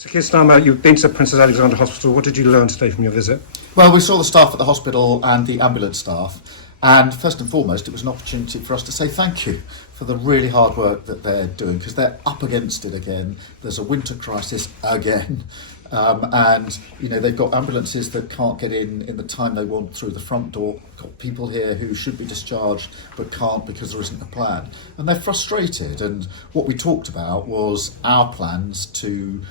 So Keir Starmer, you've been to Princess Alexandra Hospital. What did you learn today from your visit? Well, we saw the staff at the hospital and the ambulance staff, and first and foremost, it was an opportunity for us to say thank you for the really hard work that they're doing, because they're up against it again. There's a winter crisis again. And they've got ambulances that can't get in the time they want through the front door. Got people here who should be discharged but can't because there isn't a plan, and they're frustrated. And what we talked about was our plans to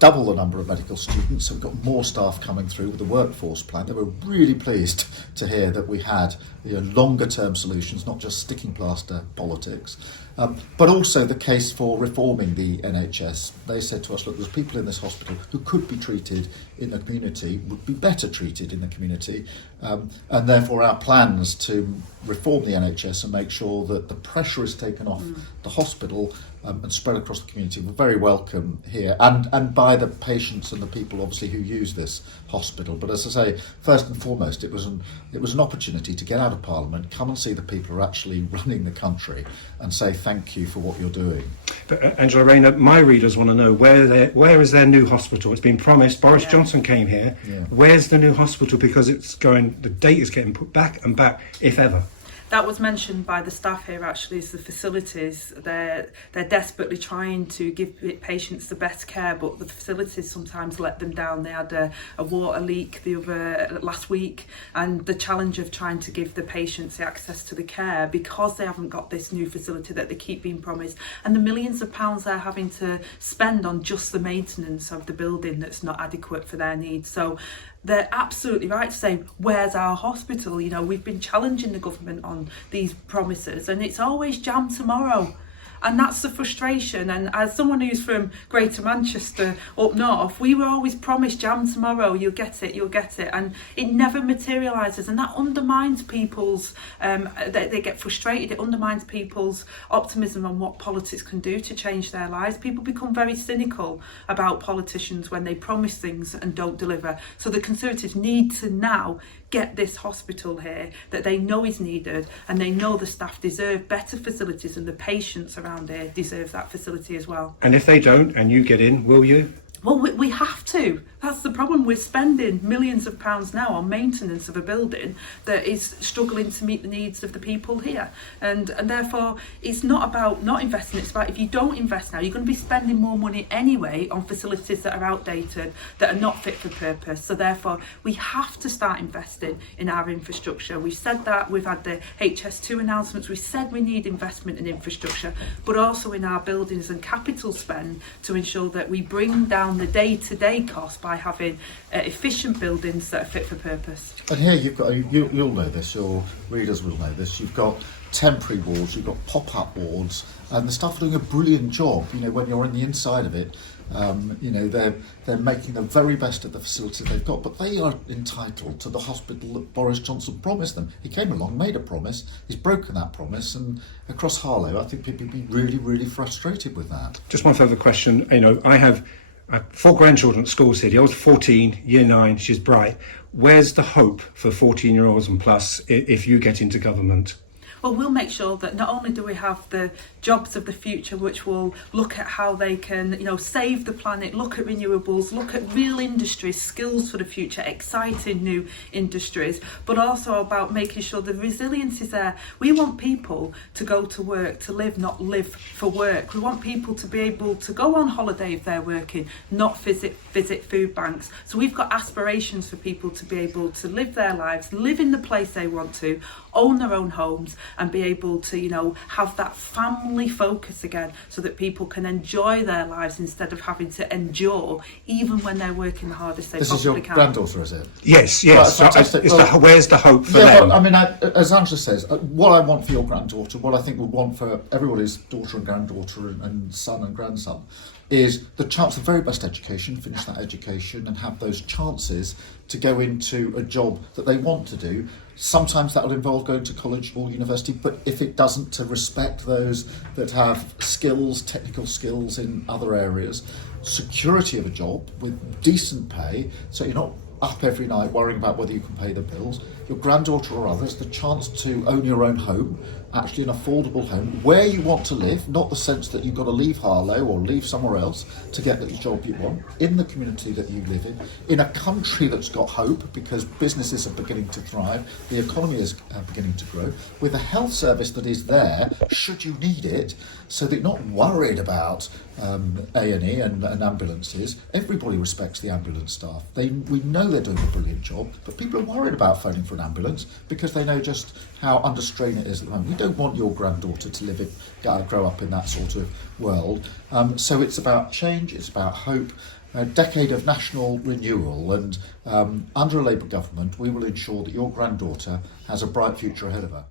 double the number of medical students, so we've got more staff coming through with the workforce plan. They were really pleased to hear that we had longer term solutions, not just sticking plaster politics, but also the case for reforming the NHS. They said to us, look, there's people in this hospital who could be treated in the community, would be better treated in the community, and therefore our plans to reform the NHS and make sure that the pressure is taken off the hospital and spread across the community were very welcome here, and by the patients and the people obviously who use this hospital. But as I say, first and foremost, it was an opportunity to get out of Parliament, come and see the people who are actually running the country, and say thank you for what you're doing. But Angela Rayner, my readers want to know where is their new hospital? It's been promised. Boris Johnson came here. Yeah. Where's the new hospital? Because the date is getting put back and back, if ever. That was mentioned by the staff here actually as the facilities. They're desperately trying to give patients the best care, but the facilities sometimes let them down. They had a water leak last week, and the challenge of trying to give the patients the access to the care because they haven't got this new facility that they keep being promised, and the millions of pounds they're having to spend on just the maintenance of the building that's not adequate for their needs. So they're absolutely right to say, where's our hospital? We've been challenging the government on these promises, and it's always jam tomorrow. And that's the frustration. And as someone who's from Greater Manchester up north, we were always promised jam tomorrow, you'll get it. And it never materialises. And that undermines people's, they get frustrated. It undermines people's optimism on what politics can do to change their lives. People become very cynical about politicians when they promise things and don't deliver. So the Conservatives need to now get this hospital here that they know is needed, and they know the staff deserve better facilities, and the patients around here deserve that facility as well. And if they don't and you get in, will you? Well, we have to. That's the problem. We're spending millions of pounds now on maintenance of a building that is struggling to meet the needs of the people here. And therefore, it's not about not investing. It's about if you don't invest now, you're going to be spending more money anyway on facilities that are outdated, that are not fit for purpose. So therefore, we have to start investing in our infrastructure. We've said that. We've had the HS2 announcements. We said we need investment in infrastructure, but also in our buildings and capital spend to ensure that we bring down the day-to-day cost by having efficient buildings that are fit for purpose. And here you've got, you'll know this, your readers will know this, you've got temporary wards, you've got pop-up wards, and the staff are doing a brilliant job. When you're on the inside of it, they're making the very best of the facilities they've got, but they are entitled to the hospital that Boris Johnson promised them. He came along, made a promise, he's broken that promise, and across Harlow, I think people would be really, really frustrated with that. Just one further question. I have 4 grandchildren at schools here. The oldest 14, year 9, she's bright. Where's the hope for 14-year-olds and plus if you get into government? Well, we'll make sure that not only do we have the jobs of the future, which will look at how they can, save the planet, look at renewables, look at real industries, skills for the future, exciting new industries, but also about making sure the resilience is there. We want people to go to work, to live, not live for work. We want people to be able to go on holiday if they're working, not visit food banks. So we've got aspirations for people to be able to live their lives, live in the place they want to, own their own homes, and be able to, have that family focus again, so that people can enjoy their lives instead of having to endure, even when they're working the hardest they possibly can. This is your granddaughter, is it? Yes. Right, where's the hope for them? Well, as Angela says, what I want for your granddaughter, what I think we want for everybody's daughter and granddaughter and son and grandson, is the chance of very best education, finish that education and have those chances to go into a job that they want to do. Sometimes that will involve going to college or university, but if it doesn't, to respect those that have skills, technical skills in other areas, security of a job with decent pay, so you're not up every night worrying about whether you can pay the bills, your granddaughter or others, the chance to own your own home actually an affordable home where you want to live, not the sense that you've got to leave Harlow or leave somewhere else to get the job you want, in the community that you live in a country that's got hope because businesses are beginning to thrive, the economy is beginning to grow, with a health service that is there should you need it, so that you're not worried about A&E and ambulances. Everybody respects the ambulance staff. We know they're doing a brilliant job, but people are worried about phoning for an ambulance because they know just how under strain it is at the moment. We don't want your granddaughter to grow up in that sort of world. So it's about change, it's about hope, a decade of national renewal, and under a Labour government we will ensure that your granddaughter has a bright future ahead of her.